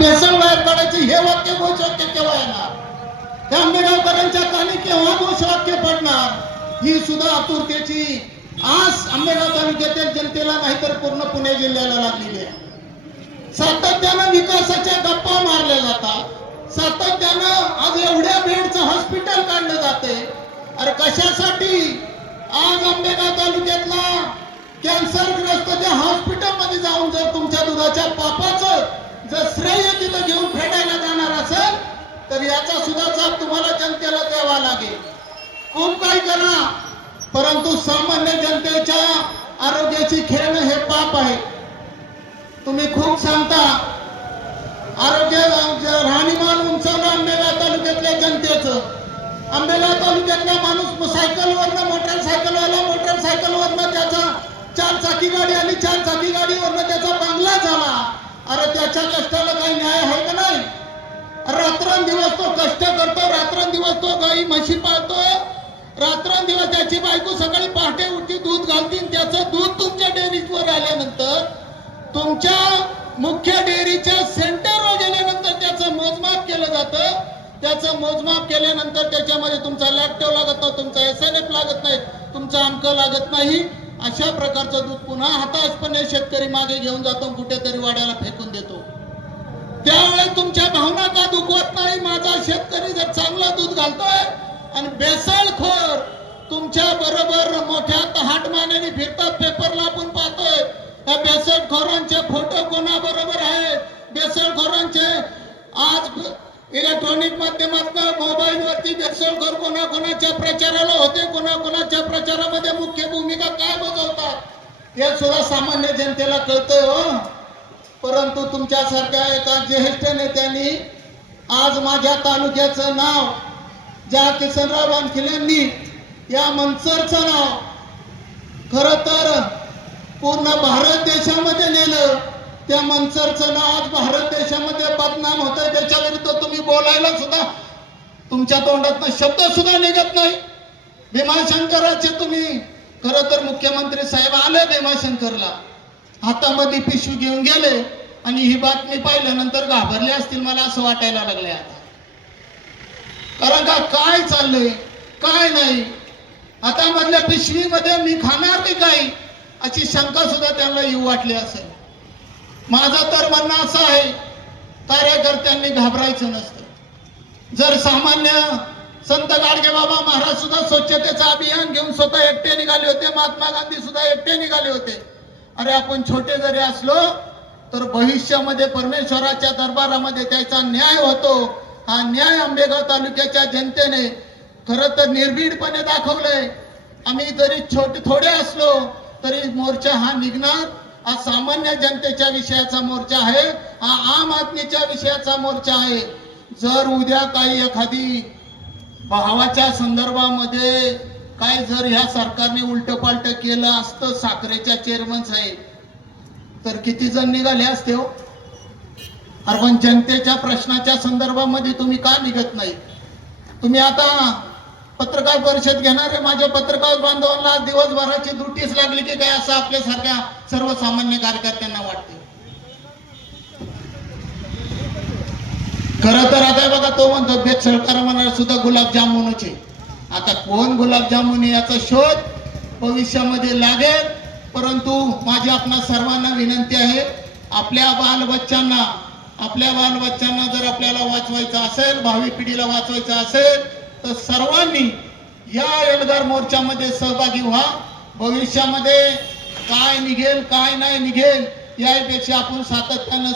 भेसळ बाहेर काढायचं हे वाक्य घोषवाक्य केव्हा येणार? त्या आंबेगावकरांच्या कानी केव्हा घोषवाक्य पडणार? ही सुद्धा आतुरतेची आस आंबेगाव तालुक्यातील जनतेला नाहीतर पूर्ण पुणे जिल्ह्याला लागलेली आहे. सातत्यानं विकासाच्या गप्पा मारल्या जातात, सातत्यानं आज एवढ्या बेडचं हॉस्पिटल काढलं जाते. अरे कशासाठी? आज आंबेगाव तालुक्यातला कॅन्सरग्रस्त त्या हॉस्पिटलमध्ये जाऊन जर तुमच्या दुधाच्या पापाचं जर श्रेय तिथं घेऊन फेडायला जाणार असेल तर याचा सुद्धा जाब तुम्हाला जनतेला द्यावा लागेल. खूप काही करा, परंतु सामान्य जनतेच्या आरोग्याची खेळणं हे पाप आहे. तुम्ही खूप सांगता आरोग्य राहणीमान उंचावलं आंबेगाव तालुक्यातल्या जनतेचं. आंबेगाव तालुक्यातला माणूस सायकलवरनं मोटरसायकलवरनं त्याचा 4 चाकी गाडी आली, 4 चाकी गाडीवरनं त्याचा बंगला झाला. अरे त्याच्या कष्टाला काही न्याय आहे का नाही? रात्रंदिवस तो कष्ट करतो, रात्रंदिवस तो गाई म्हशी पाळतोय, रात्रंदिवस त्याची बायको सकाळी पहाटे उठती दूध घालतील. त्याचं दूध तुमच्या डेअरीवर आल्यानंतर, तुमच्या मुख्य डेअरीच्या सेंटरवर गेल्यानंतर त्याचं मोजमाप केलं जातं. त्याचं मोजमाप केल्यानंतर त्याच्यामध्ये तुमचा लॅक्टो लागत नाही, तुमचा SNF लागत नाही, तुमचं आमकं लागत नाही. अशा प्रकारचं दूध पुन्हा हताशपणे शेतकरी मागे घेऊन जातो, कुठेतरी वाड्याला फेकून देतो. त्यावेळेस तुमच्या भावना का दुखवत नाही? माझा शेतकरी जर चांगला दूध घालतोय आणि बेसळखोर तुमच्या बरोबर मोठ्या तहाटमानेने फिरतात, पेपरला आपण पाहतोय. त्या बेसळखोरांचे फोटो कोणाबरोबर आहेत? बेसळखोरांचे आज इलेक्ट्रॉनिक माध्यमातून मोबाईलवरती बेसळखोर कोणाकोणाच्या प्रचाराला होते, कोणाकोणाच्या प्रचारामध्ये मुख्य भूमिका काय बजावतात हे सुद्धा सामान्य जनतेला कळतंय हो. परंतु तुमच्यासारख्या एका ज्येष्ठ नेत्यांनी आज माझ्या तालुक्याचं नाव, ज्या किसनराव वानखिलेंनी या मनसरचं नाव खरं तर पूर्ण भारत देशामध्ये नेलं, त्या मनसरचं नाव आज भारत देशामध्ये बदनाम होतंय. त्याच्या विरुद्ध तुम्ही बोलायला सुद्धा तुमच्या तोंडातनं शब्द सुद्धा निघत नाही. भीमाशंकराचे तुम्ही खरं तर मुख्यमंत्री साहेब आले भीमाशंकरला, हातामध्ये पिशवी घेऊन गेले आणि ही बातमी पाहिल्यानंतर घाबरले असतील, मला असं वाटायला लागले आता. कारण का काय चाललंय काय नाही, आता मधल्या पिशवीमध्ये मी खाणार की काय अशी शंका सुद्धा त्यांना येऊ वाटली असेल. माझं तर म्हणणं असं आहे, कार्यकर्त्यांनी घाबरायचं नसतं. जर सामान्य संत गाडगेबाबा महाराज सुद्धा स्वच्छतेचं अभियान घेऊन स्वतः एकटे निघाले होते, महात्मा गांधी सुद्धा एकटे निघाले होते. अरे आपण छोटे जरी असलो तर भविष्यामध्ये परमेश्वराच्या दरबारामध्ये त्याचा न्याय होतो. हा न्याय आंबेगाव तालुक्याच्या जनतेने खरं तर निर्भीडपणे दाखवलंय. आम्ही जरी थोडे असलो तरी मोर्चा हा निघणार. हा सामान्य जनतेच्या विषयाचा मोर्चा आहे, हा आम आदमीच्या विषयाचा मोर्चा आहे. जर उद्या काही एखादी भावाच्या संदर्भामध्ये काय जर ह्या सरकारने उलटपालट केलं असतं साखरेच्या चेअरमन साहेब, तर किती जण निघाले असते हो? अरे पण जनतेच्या प्रश्नाच्या संदर्भामध्ये तुम्ही का निघत नाही? तुम्ही आता पत्रकार परिषद घेणारे माझ्या पत्रकार बांधवांना दिवसभराची ड्युटीच लागली की काय असं आपल्यासारख्या सर्वसामान्य कार्यकर्त्यांना वाटते. खरं तर आता बघा, तो म्हणतो बेसळकर म्हणणार सुद्धा गुलाबजामुनचे. आता कोण गुलाबजामुन याचा शोध भविष्यामध्ये लागेल. परंतु माझी आपणा सर्वांना विनंती आहे, आपल्या बालबच्चांना जर आपल्याला वाचवायचं असेल, भावी पिढीला वाचवायचं असेल तर सर्वांनी या एल्गार मोर्चामध्ये सहभागी व्हा. भविष्यामध्ये काय निघेल काय नाही निघेल यापेक्षा आपण सातत्यानं